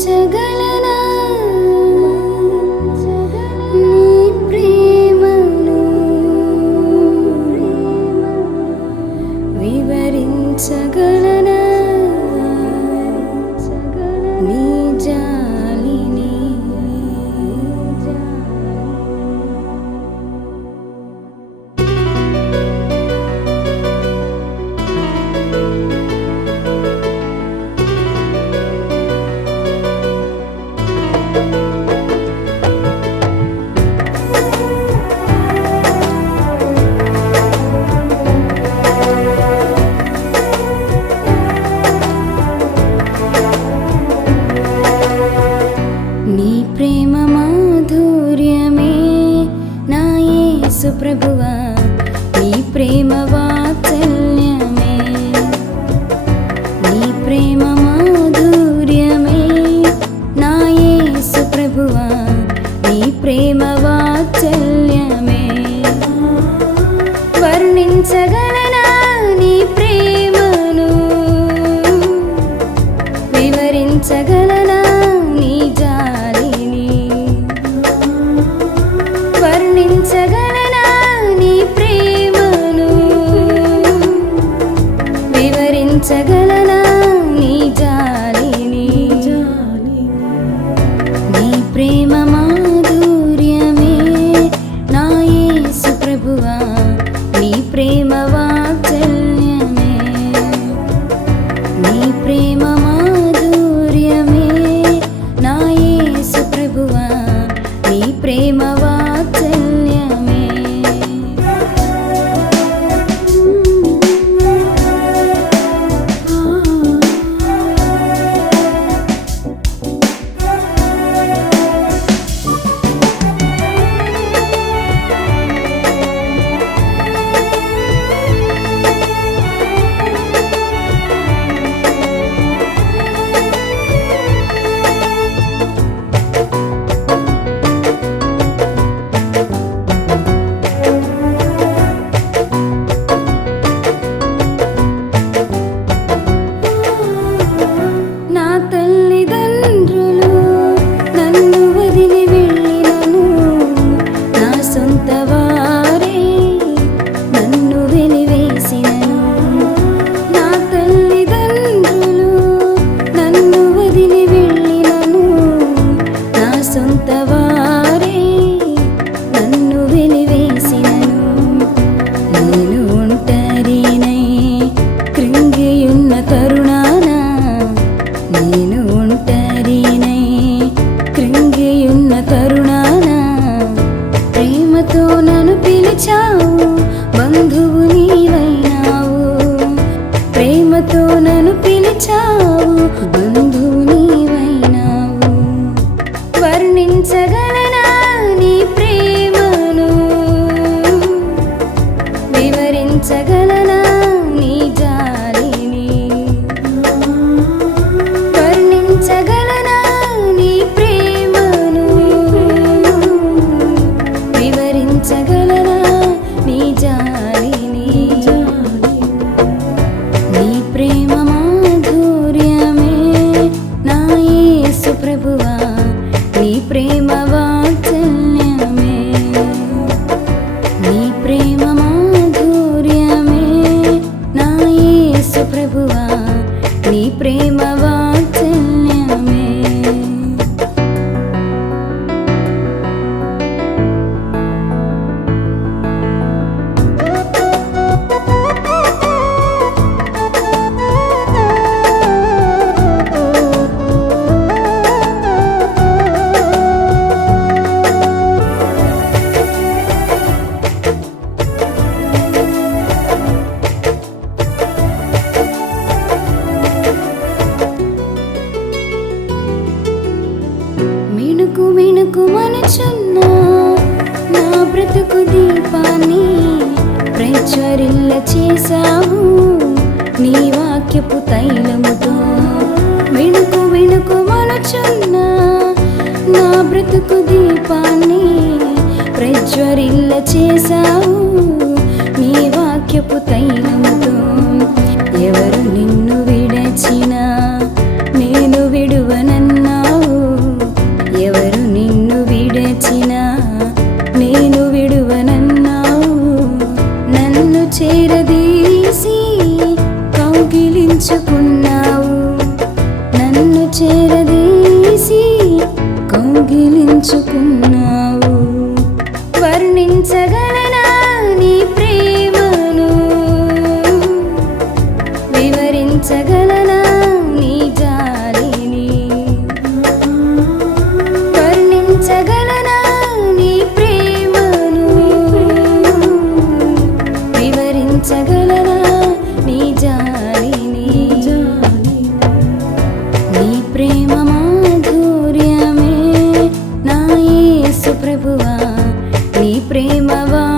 这个 యేసు ప్రభువా నీ ప్రేమ వాత్సల్యమే. నీ ప్రేమ మాధుర్యమే. నా యేసు ప్రభువా నీ ప్రేమ వాత్సల్యమే. వర్ణించగా మిణుకు మిణుకు మనుచున్నా నా బ్రతుకు దీపాన్ని ప్రజ్వరిల్ల చేశావు. నీ వాక్యపు తైలముతో మిణుకు మిణుకు మనుచున్నా నా బ్రతుకు దీపాన్ని ప్రజ్వరిల్ల చేశావు. నీ వాక్యపు తైలముతో ఎవరు నిన్ను విడచిన to ప్రేమవా?